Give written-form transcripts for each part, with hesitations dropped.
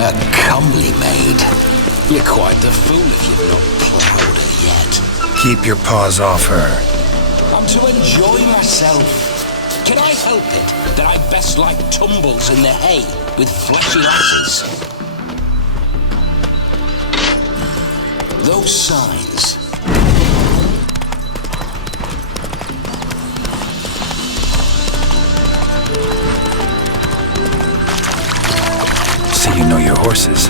A comely maid. You're quite the fool if you've not plowed her yet. Keep your paws off her. I'm to enjoy myself. Can I help it that I best like tumbles in the hay with fleshy lasses? Those signs. So you know your horses.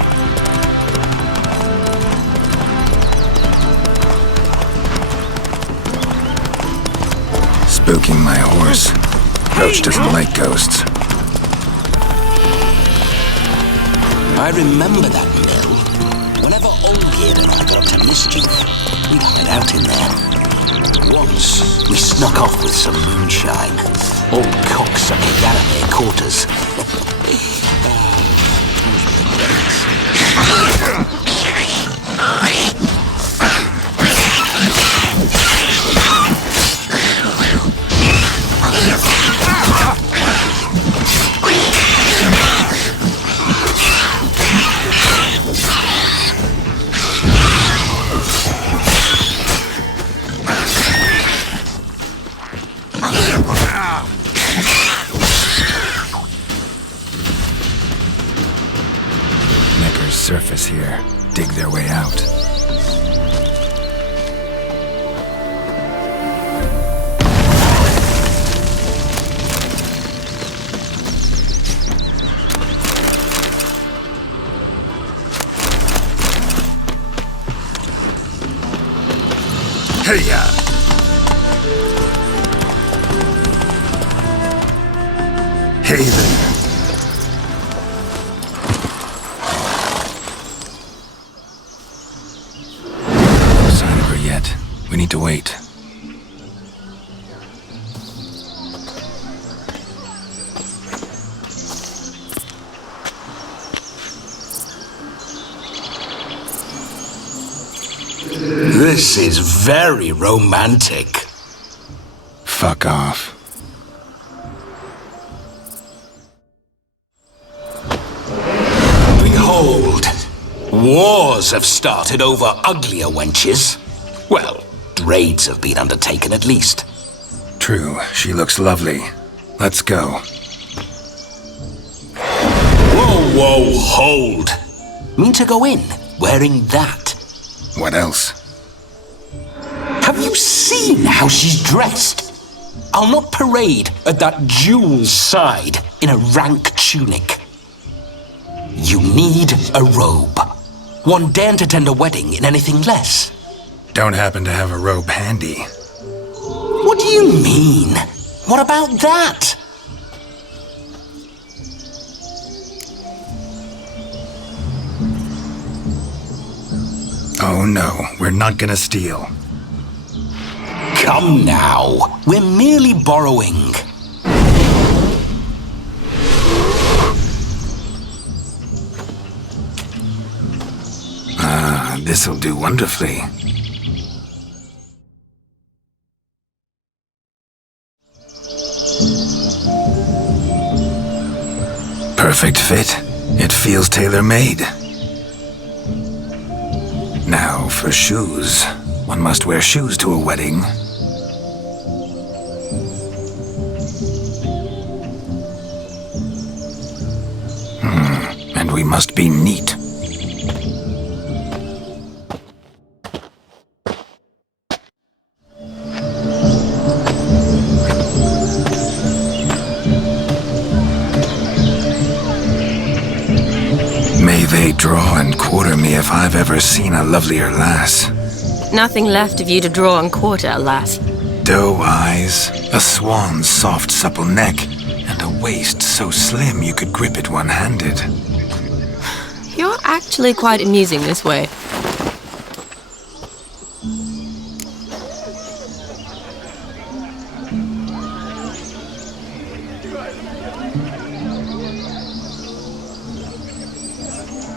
Spooking my horse. Roach doesn't like ghosts. I remember that mill. Whenever Olgierd and I got up to mischief, we'd hide out in there. Once, we snuck off with some moonshine. Old cocksucker Yaramir caught us. Surface here. Dig their way out. Hey-ya! Hey there. We need to wait. This is very romantic. Fuck off. Behold, wars have started over uglier wenches. Well, raids have been undertaken at least. True, she looks lovely. Let's go. Whoa, hold. Mean to go in, wearing that? What else? Have you seen how she's dressed? I'll not parade at that jewel's side in a rank tunic. You need a robe. One daren't attend a wedding in anything less. Don't happen to have a robe handy. What do you mean? What about that? Oh no, we're not gonna steal. Come now, we're merely borrowing. Ah, this'll do wonderfully. Perfect fit. It feels tailor-made. Now for shoes. One must wear shoes to a wedding. And we must be neat. May they draw and quarter me if I've ever seen a lovelier lass. Nothing left of you to draw and quarter, alas. Doe eyes, a swan's soft supple neck, and a waist so slim you could grip it one-handed. You're actually quite amusing this way.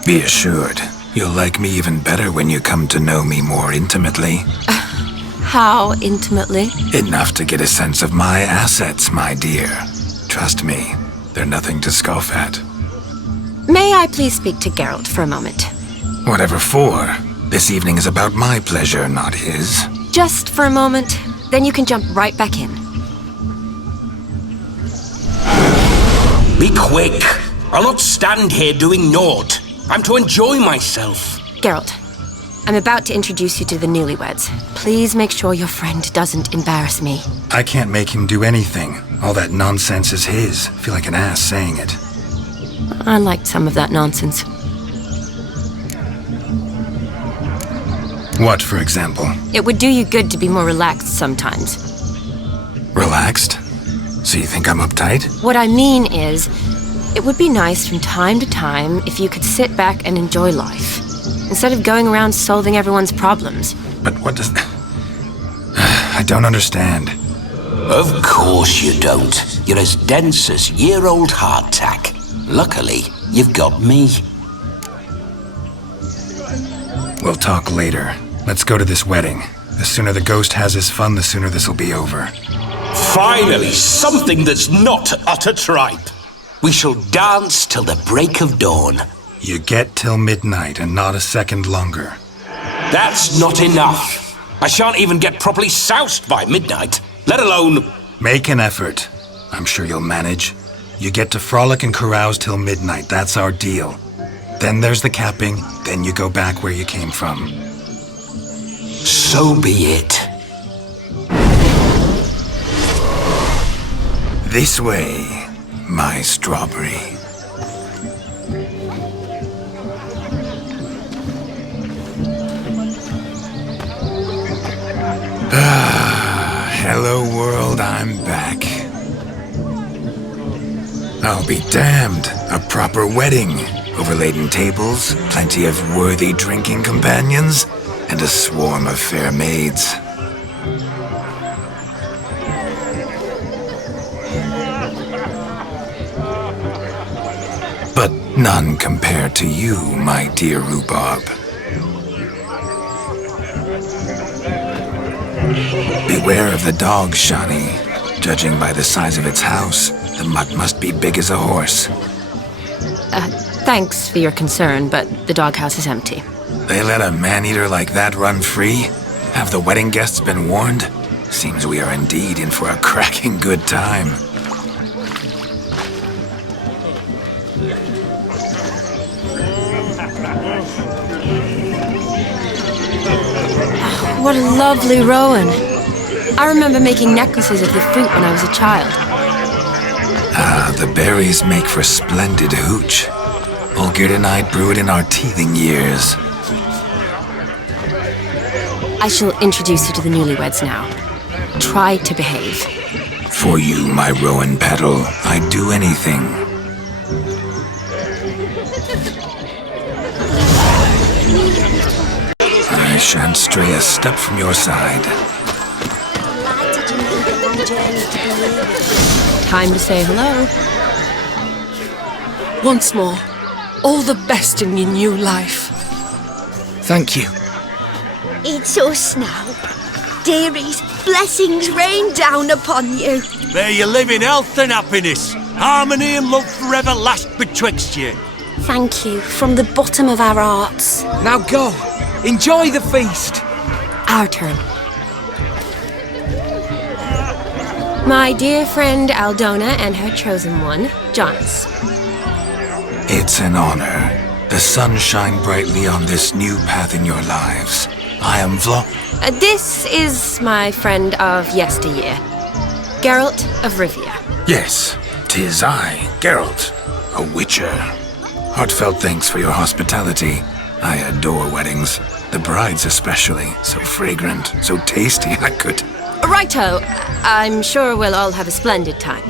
Be assured, you'll like me even better when you come to know me more intimately. How intimately? Enough to get a sense of my assets, my dear. Trust me, they're nothing to scoff at. May I please speak to Geralt for a moment? Whatever for. This evening is about my pleasure, not his. Just for a moment, then you can jump right back in. Be quick. I'll not stand here doing naught. I'm to enjoy myself. Geralt, I'm about to introduce you to the newlyweds. Please make sure your friend doesn't embarrass me. I can't make him do anything. All that nonsense is his. I feel like an ass saying it. I liked some of that nonsense. What, for example? It would do you good to be more relaxed sometimes. Relaxed? So you think I'm uptight? What I mean is, it would be nice from time to time if you could sit back and enjoy life, instead of going around solving everyone's problems. But what does... I don't understand. Of course you don't. You're as dense as year-old hardtack. Luckily, you've got me. We'll talk later. Let's go to this wedding. The sooner the ghost has his fun, the sooner this'll be over. Finally, something that's not utter tripe. We shall dance till the break of dawn. You get till midnight and not a second longer. That's not enough. I shan't even get properly soused by midnight, let alone... Make an effort. I'm sure you'll manage. You get to frolic and carouse till midnight, that's our deal. Then there's the capping, then you go back where you came from. So be it. This way, my strawberry. Hello world, I'm back. I'll be damned. A proper wedding. Overladen tables, plenty of worthy drinking companions, and a swarm of fair maids. But none compared to you, my dear rhubarb. Beware of the dog, Shani. Judging by the size of its house, the mutt must be big as a horse. Thanks for your concern, but the doghouse is empty. They let a man-eater like that run free? Have the wedding guests been warned? Seems we are indeed in for a cracking good time. What a lovely rowan. I remember making necklaces of the fruit when I was a child. Ah, the berries make for splendid hooch. Olgerd and I brewed in our teething years. I shall introduce you to the newlyweds now. Try to behave. For you, my rowan petal, I'd do anything. I shan't stray a step from your side. Time to say hello. Once more, all the best in your new life. Thank you. It's us now. Dearies, blessings rain down upon you. May you live in health and happiness. Harmony and love forever last betwixt you. Thank you from the bottom of our hearts. Now go. Enjoy the feast. Our turn. My dear friend Aldona and her chosen one, Jonas. It's an honor. The sun shine brightly on this new path in your lives. I am This is my friend of yesteryear, Geralt of Rivia. Yes, 'tis I, Geralt, a witcher. Heartfelt thanks for your hospitality. I adore weddings. The brides especially. So fragrant, so tasty, I could... Righto. I'm sure we'll all have a splendid time.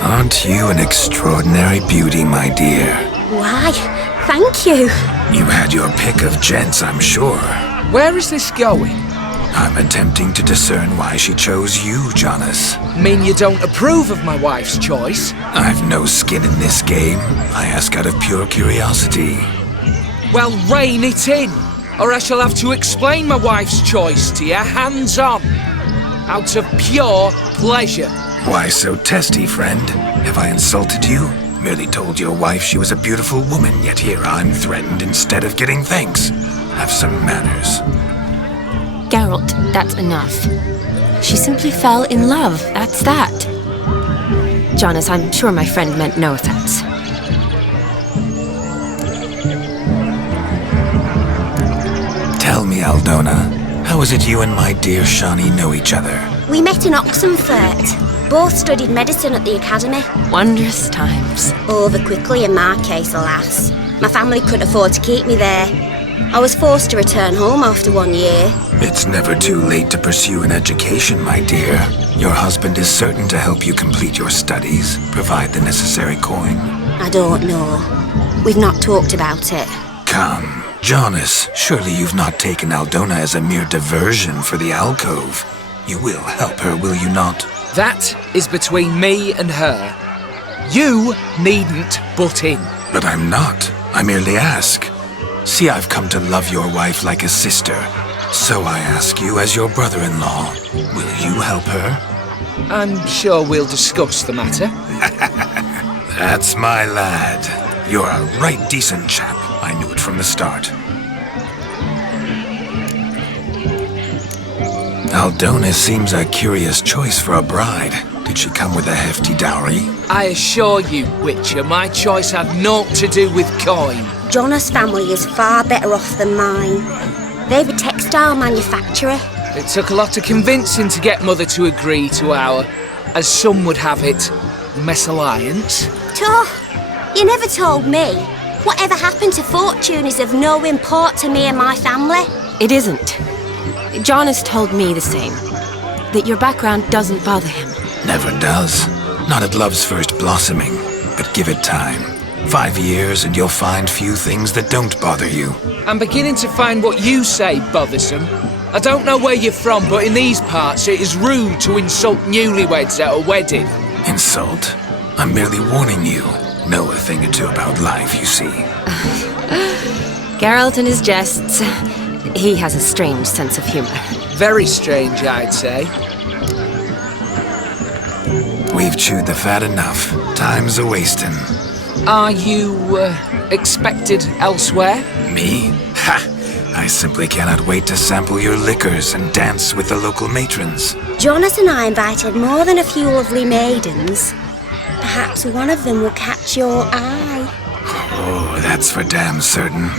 Aren't you an extraordinary beauty, my dear? Why, thank you. You had your pick of gents, I'm sure. Where is this going? I'm attempting to discern why she chose you, Jonas. Mean you don't approve of my wife's choice? I've no skin in this game. I ask out of pure curiosity. Well, rein it in, or I shall have to explain my wife's choice to you hands on. out of pure pleasure. Why so testy, friend? Have I insulted you? Merely told your wife she was a beautiful woman, yet here I'm threatened instead of getting thanks. Have some manners. Geralt, that's enough. She simply fell in love, that's that. Jonas, I'm sure my friend meant no offense. Tell me, Aldona, how is it you and my dear Shani know each other? We met in Oxenfurt. Both studied medicine at the academy. Wondrous times. Over quickly in my case, alas. My family couldn't afford to keep me there. I was forced to return home after 1 year. It's never too late to pursue an education, my dear. Your husband is certain to help you complete your studies, provide the necessary coin. I don't know. We've not talked about it. Come, Jonas, surely you've not taken Aldona as a mere diversion for the alcove. You will help her, will you not? That is between me and her. You needn't butt in. But I'm not. I merely ask. See, I've come to love your wife like a sister. So I ask you as your brother-in-law, will you help her? I'm sure we'll discuss the matter. That's my lad. You're a right decent chap. I knew it from the start. Aldona seems a curious choice for a bride. Did she come with a hefty dowry? I assure you, Witcher, my choice had naught to do with coin. Jonas' family is far better off than mine. They've a textile manufacturer. It took a lot of convincing to get Mother to agree to our, as some would have it, mesalliance. You never told me. Whatever happened to fortune is of no import to me and my family. It isn't. Jonas told me the same. That your background doesn't bother him. Never does. Not at love's first blossoming. But give it time. 5 years and you'll find few things that don't bother you. I'm beginning to find what you say bothersome. I don't know where you're from, but in these parts it is rude to insult newlyweds at a wedding. Insult? I'm merely warning you. Know a thing or two about life, you see. Geralt and his jests. He has a strange sense of humor. Very strange, I'd say. We've chewed the fat enough. Time's a-wasting. Are you, expected elsewhere? Me? Ha! I simply cannot wait to sample your liquors and dance with the local matrons. Jonas and I invited more than a few lovely maidens. Perhaps one of them will catch your eye. Oh, that's for damn certain.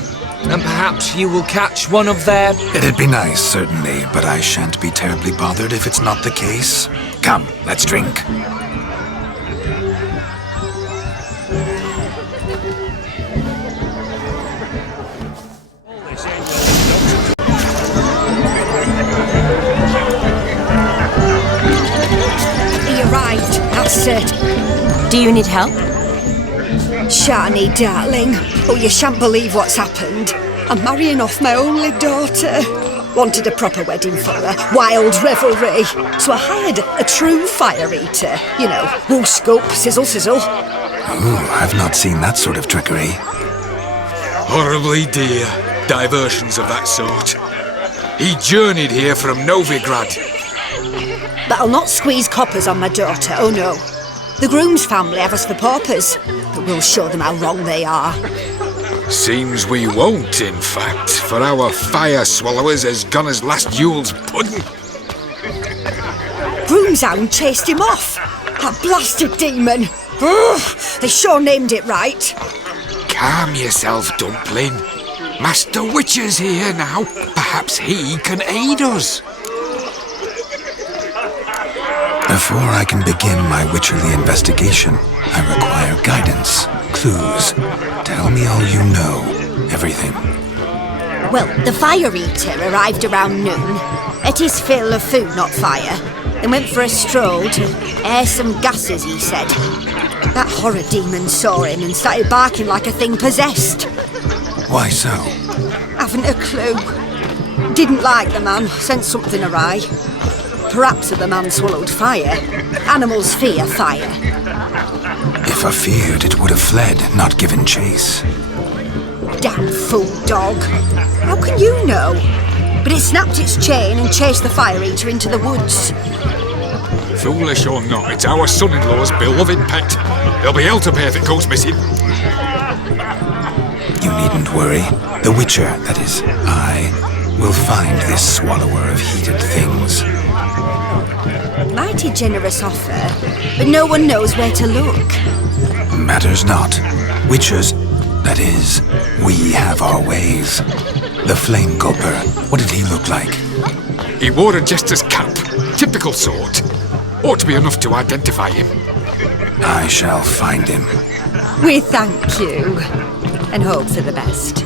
And perhaps you will catch one of their... It'd be nice, certainly, but I shan't be terribly bothered if it's not the case. Come, let's drink. He arrived, that's it. Do you need help? Shani, darling. Oh, you shan't believe what's happened. I'm marrying off my only daughter. Wanted a proper wedding for her, wild revelry. So I hired a true fire eater. You know, woo scoop, sizzle sizzle. Ooh, I've not seen that sort of trickery. Horribly dear diversions of that sort. He journeyed here from Novigrad. But I'll not squeeze coppers on my daughter, oh no. The groom's family have us for paupers, but we'll show them how wrong they are. Seems we won't, in fact, for our fire swallowers has gone as last Yule's pudding. Groom's hound chased him off. That blasted demon. Ugh, they sure named it right. Calm yourself, Dumpling. Master Witcher's here now. Perhaps he can aid us. Before I can begin my witcherly investigation, I require guidance, clues. Tell me all you know. Everything. Well, the fire eater arrived around noon. Ate his fill of food, not fire. Then went for a stroll to air some gases, he said. That horror demon saw him and started barking like a thing possessed. Why so? Haven't a clue. Didn't like the man, sent something awry. Perhaps the man swallowed fire. Animals fear fire. If I feared, it would have fled, not given chase. Damn fool dog. How can you know? but it snapped its chain and chased the fire eater into the woods. Foolish or not, it's our son-in-law's beloved pet. There'll be hell to pay if it goes missing. You needn't worry. The Witcher, that is, I, will find this swallower of heated things. Mighty generous offer, but no one knows where to look. Matters not. Witchers, that is, we have our ways. The Flame Gulper, what did he look like? He wore a jester's cap. Typical sort. Ought to be enough to identify him. I shall find him. We thank you, and hope for the best.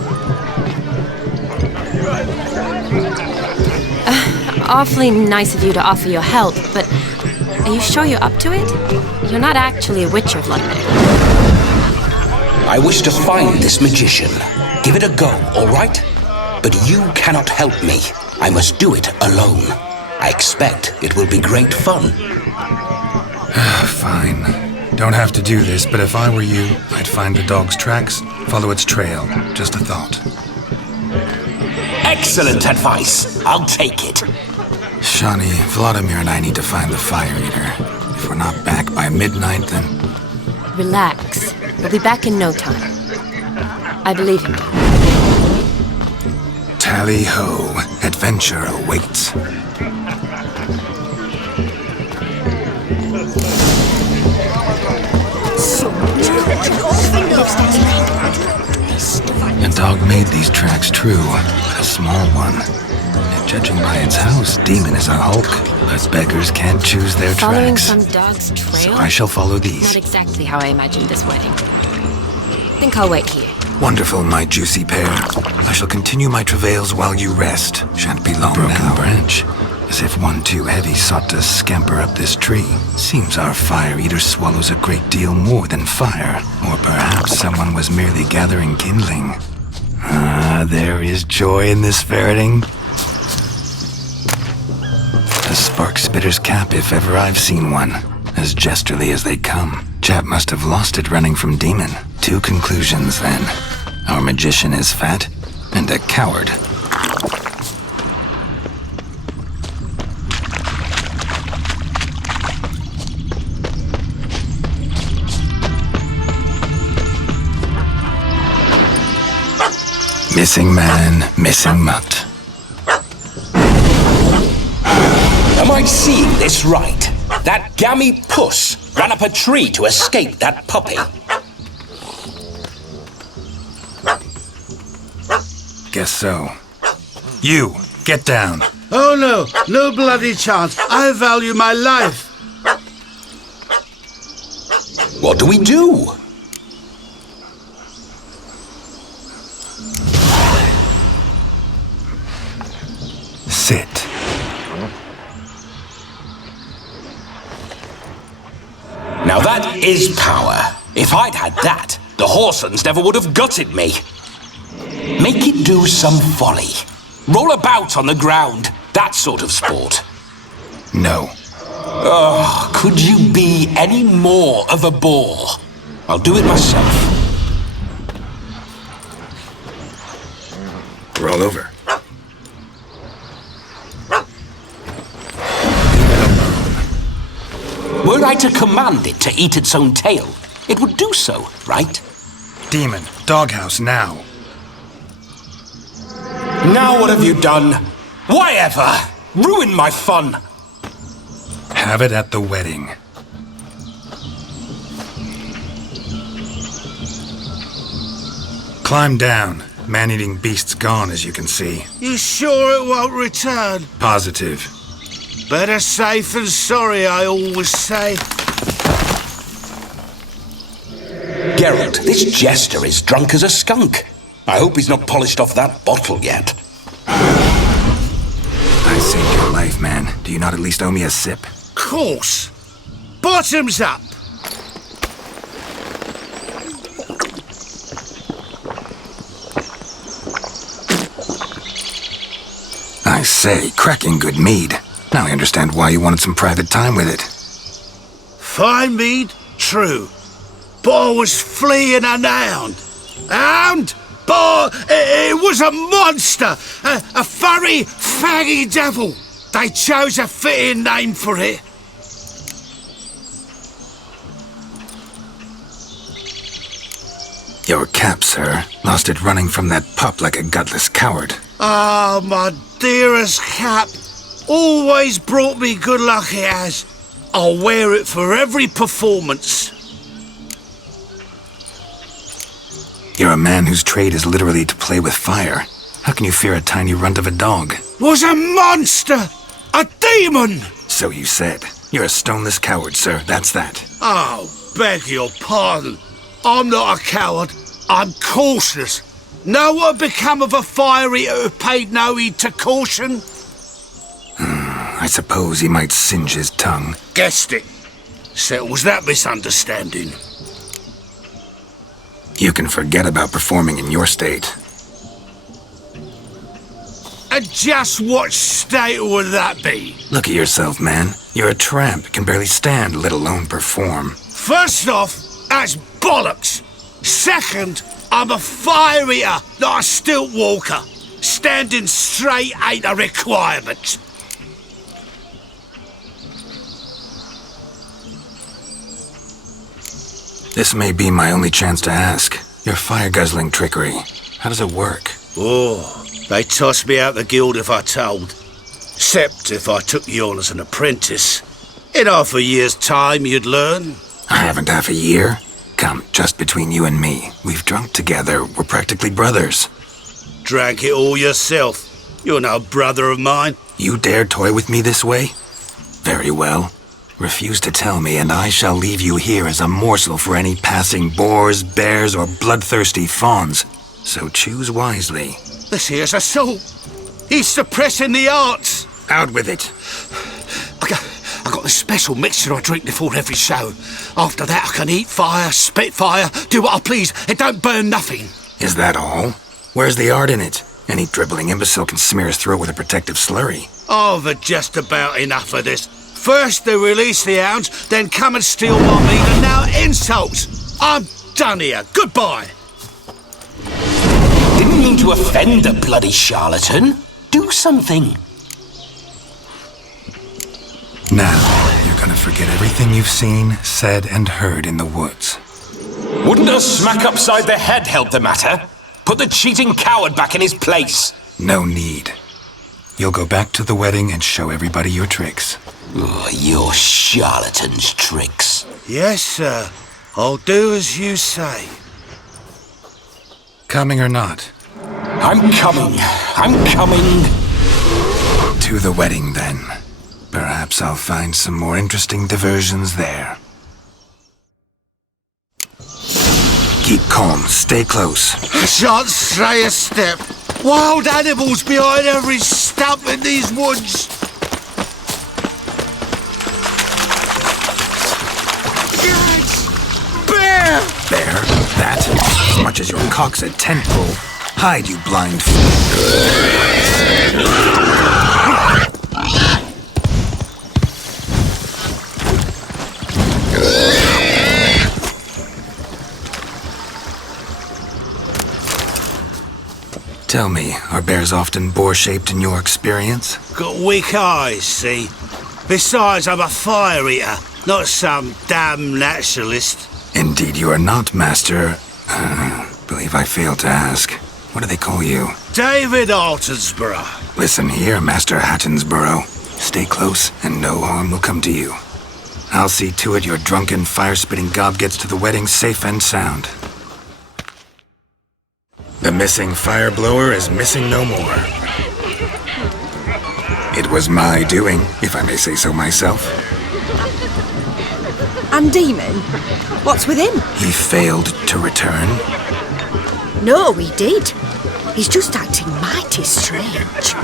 Awfully nice of you to offer your help, but are you sure you're up to it? You're not actually a witcher, Vladimir. I wish to find this magician. Give it a go, all right? But you cannot help me. I must do it alone. I expect it will be great fun. Fine. Don't have to do this, but if I were you, I'd find the dog's tracks, follow its trail. Just a thought. Excellent advice. I'll take it. Shani, Vladimir and I need to find the fire eater. If we're not back by midnight, then... Relax. We'll be back in no time. I believe in you. Tally-ho, adventure awaits. The dog made these tracks true, but a small one. And judging by its house, Demon is a hulk, but beggars can't choose their Following tracks. some dog's trail? So I shall follow these. Not exactly how I imagined this wedding. Think I'll wait here. Wonderful, my juicy pair. I shall continue my travails while you rest. Shan't be long now. Broken branch, as if one too heavy sought to scamper up this tree. Seems our fire eater swallows a great deal more than fire. Or perhaps someone was merely gathering kindling. Ah, there is joy in this ferreting. A spark spitter's cap, if ever I've seen one. As jesterly as they come. Chap must have lost it running from Demon. 2 conclusions, then. Our magician is fat, and a coward. Missing man, missing mutt. Am I seeing this right? That gammy puss ran up a tree to escape that puppy. Guess so. You, get down. Oh no, no bloody chance. I value my life. What do we do? Sit. Now that is power. If I'd had that, the Horsons never would have gutted me. Make it do some folly. Roll about on the ground. That sort of sport. No. Oh, could you be any more of a bore? I'll do it myself. Roll over. Were I to command it to eat its own tail, it would do so, right? Demon, doghouse now. Now what have you done? Why ever? Ruin my fun. Have it at the wedding. Climb down. Man-eating beast's gone, as you can see. You sure it won't return? Positive. Better safe than sorry, I always say. Geralt, this jester is drunk as a skunk. I hope he's not polished off that bottle yet. I saved your life, man. Do you not at least owe me a sip? Course. Bottoms up. I say, cracking good mead. Now I understand why you wanted some private time with it. Fine mead? True. But I was fleeing an hound. Hound? But it was a monster! A furry Merry faggy devil! They chose a fitting name for it. Your cap, sir. Lost it running from that pup like a gutless coward. Ah, my dearest cap. Always brought me good luck it has. I'll wear it for every performance. You're a man whose trade is literally to play with fire. How can you fear a tiny runt of a dog? Was a monster! A demon! So you said. You're a stoneless coward, sir. That's that. Oh, beg your pardon. I'm not a coward. I'm cautious. Know what become of a fire eater who paid no heed to caution? I suppose he might singe his tongue. Guessed it. Settles that misunderstanding. You can forget about performing in your state. And just what state would that be? Look at yourself, man. You're a tramp, can barely stand, let alone perform. First off, that's bollocks. Second, I'm a fire eater, not a stilt walker. Standing straight ain't a requirement. This may be my only chance to ask. Your fire-guzzling trickery, how does it work? Oh, they tossed me out the guild if I told. Except if I took you on as an apprentice. In half a year's time, you'd learn. I haven't half a year. Come, just between you and me. We've drunk together. We're practically brothers. Drank it all yourself. You're no brother of mine. You dare toy with me this way? Very well. Refuse to tell me, and I shall leave you here as a morsel for any passing boars, bears, or bloodthirsty fawns. So choose wisely. This here's assault. He's suppressing the arts. Out with it. I got this special mixture I drink before every show. After that, I can eat fire, spit fire, do what I please. It don't burn nothing. Is that all? Where's the art in it? Any dribbling imbecile can smear his throat with a protective slurry. I've had just about enough of this. First they release the hounds, then come and steal my meat, and now insults. I'm done here. Goodbye. Didn't mean to offend the bloody charlatan. Do something. Now, you're gonna forget everything you've seen, said, and heard in the woods. Wouldn't a smack upside the head help the matter? Put the cheating coward back in his place. No need. You'll go back to the wedding and show everybody your tricks. Oh, your charlatan's tricks. Yes, sir. I'll do as you say. Coming or not? I'm coming. I'm coming. To the wedding, then. Perhaps I'll find some more interesting diversions there. Keep calm. Stay close. I shan't stray a step. Wild animals behind every stump in these woods. Bear! Bear? That? As much as your cock's a tent pole. Hide, you blind fool. Tell me, are bears often boar-shaped in your experience? Got weak eyes, see? Besides, I'm a fire eater, not some damn naturalist. Indeed you are not, Master. Believe I failed to ask. What do they call you? David Altonsborough. Listen here, Master Hattonsborough. Stay close, and no harm will come to you. I'll see to it your drunken, fire-spitting gob gets to the wedding safe and sound. The missing fire blower is missing no more. It was my doing, if I may say so myself. And Demon? What's with him? He failed to return. No, he did. He's just acting mighty strange.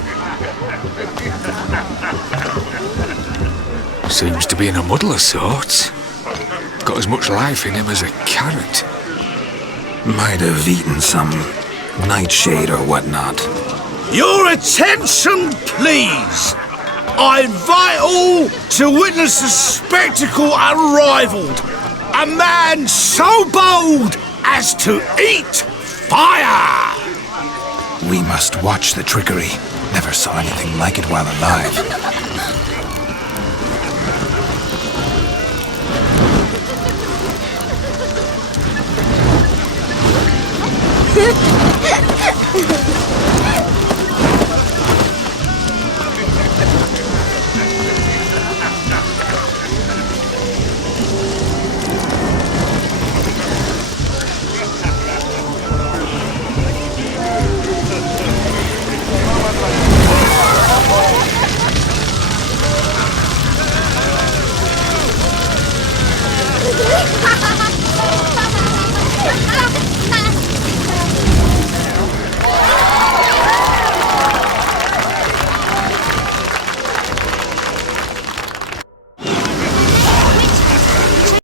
Seems to be in a muddle of sorts. Got as much life in him as a carrot. Might have eaten some nightshade or whatnot. Your attention, please. I invite all to witness a spectacle unrivaled. A man so bold as to eat fire. We must watch the trickery. Never saw anything like it while alive.